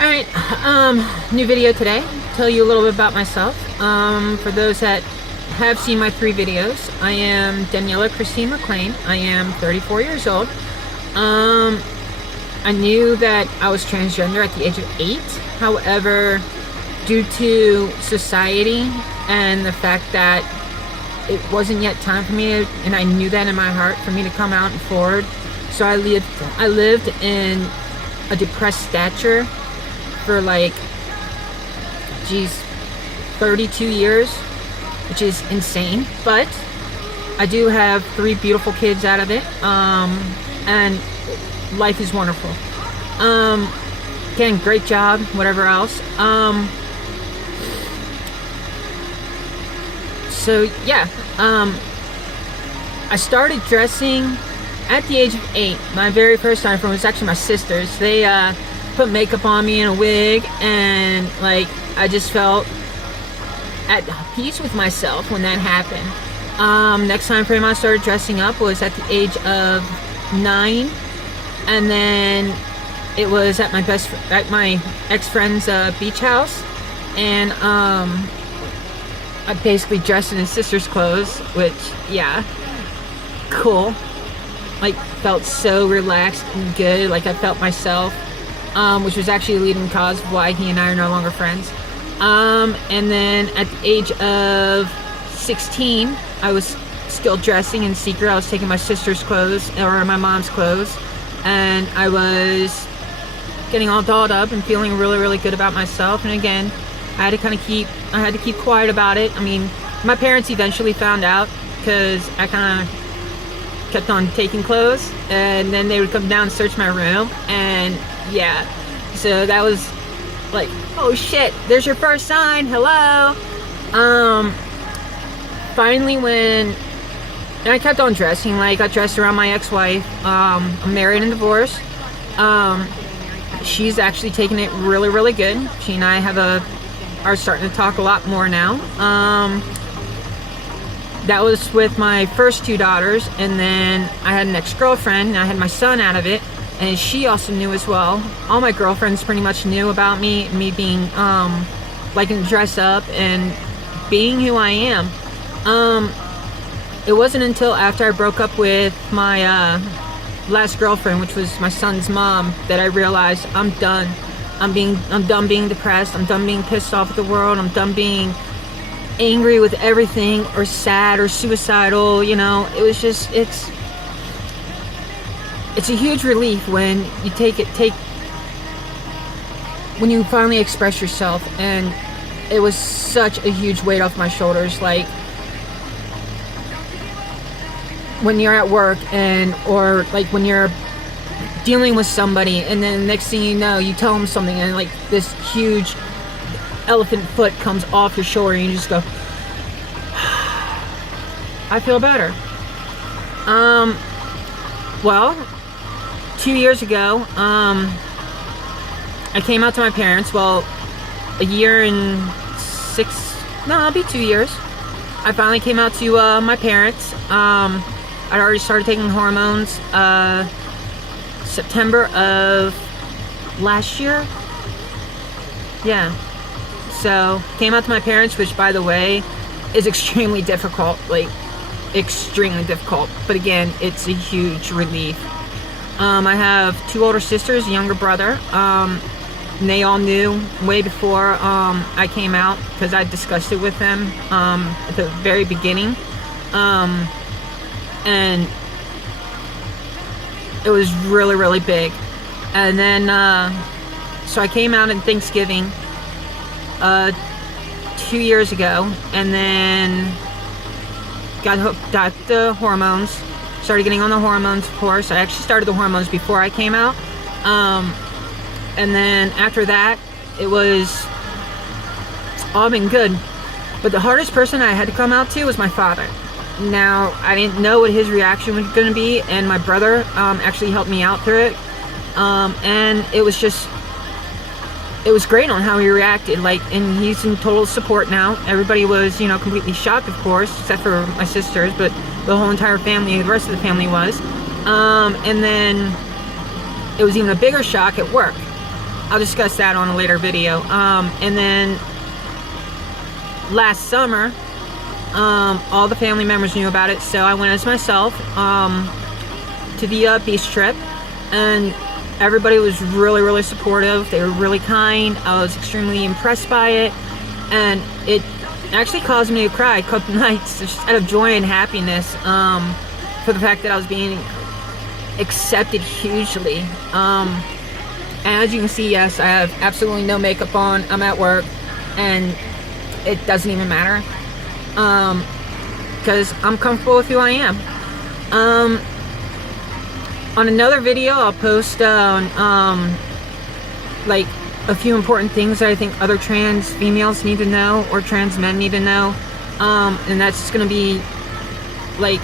Alright, new video today. Tell you a little bit about myself. For those that have seen my 3 videos, I am Daniela Christine McLean. I am 34 years old. I knew that I was transgender at the age of 8. However, due to society and the fact that it wasn't yet time for me to, and I knew that in my heart, for me to come out and forward. So I lived in a depressed stature for like, 32 years, which is insane. But I do have 3 beautiful kids out of it, and life is wonderful. Again, great job, whatever else. So yeah, I started dressing at the age of 8. My very first time from was actually my sisters. They put makeup on me and a wig, and like I just felt at peace with myself when that happened. Next time frame I started dressing up was at the age of 9, and then it was at my ex-friend's beach house, and I basically dressed in his sister's clothes, which, yeah, cool. Like, felt so relaxed and good, like I felt myself, which was actually a leading cause of why he and I are no longer friends. And then at the age of 16, I was still dressing in secret. I was taking my sister's clothes, or my mom's clothes, and I was getting all dolled up and feeling really, really good about myself. And again, I had to keep quiet about it. I mean, my parents eventually found out, because I kind of kept on taking clothes, and then they would come down and search my room, and yeah, so that was like, oh shit, there's your first sign, hello. Finally, when I kept on dressing, like I dressed around my ex-wife. I'm married and divorced. She's actually taking it really, really good. She and I are starting to talk a lot more now. That was with my first 2 daughters, and then I had an ex-girlfriend, and I had my son out of it, and she also knew as well. All my girlfriends pretty much knew about me being, liking to dress up and being who I am. It wasn't until after I broke up with my last girlfriend, which was my son's mom, that I realized I'm done. I'm done being depressed. I'm done being pissed off at the world. I'm done being angry with everything, or sad, or suicidal. You know, it was just, it's a huge relief when you when you finally express yourself, and it was such a huge weight off my shoulders. Like, when you're at work, or like when you're dealing with somebody, and then next thing you know, you tell them something, and like this huge elephant foot comes off your shoulder, and you just go, I feel better. Well, 2 years ago, I came out to my parents. Well, a year and 6, no, it'll be 2 years. I finally came out to my parents. I'd already started taking hormones September of last year. Yeah. So, came out to my parents, which, by the way, is extremely difficult. Like, extremely difficult. But again, it's a huge relief. I have 2 older sisters, a younger brother. And they all knew way before I came out, because I discussed it with them at the very beginning. And it was really, really big. And then, so I came out in Thanksgiving 2 years ago, and then got the hormones, started getting on the hormones, of course. I actually started the hormones before I came out, and then after that, it was all been good. But the hardest person I had to come out to was my father. Now, I didn't know what his reaction was going to be, and my brother actually helped me out through it, and it was great on how he reacted. Like, and he's in total support now. Everybody was, completely shocked, of course, except for my sisters, but the whole entire family, the rest of the family was. And then it was even a bigger shock at work. I'll discuss that on a later video. And then last summer, all the family members knew about it, so I went as myself to the beach trip, and everybody was really, really supportive. They were really kind. I was extremely impressed by it, and it actually caused me to cry a couple nights just out of joy and happiness for the fact that I was being accepted hugely. And as you can see, yes, I have absolutely no makeup on. I'm at work, and it doesn't even matter because I'm comfortable with who I am. On another video, I'll post like a few important things that I think other trans females need to know, or trans men need to know, and that's just gonna be like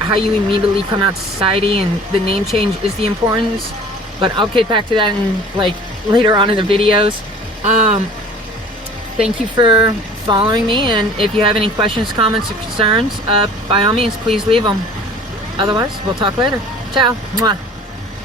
how you immediately come out to society, and the name change is the importance. But I'll get back to that in like later on in the videos. Thank you for following me, and if you have any questions, comments, or concerns, by all means, please leave them. Otherwise, we'll talk later. Ciao. Mwah.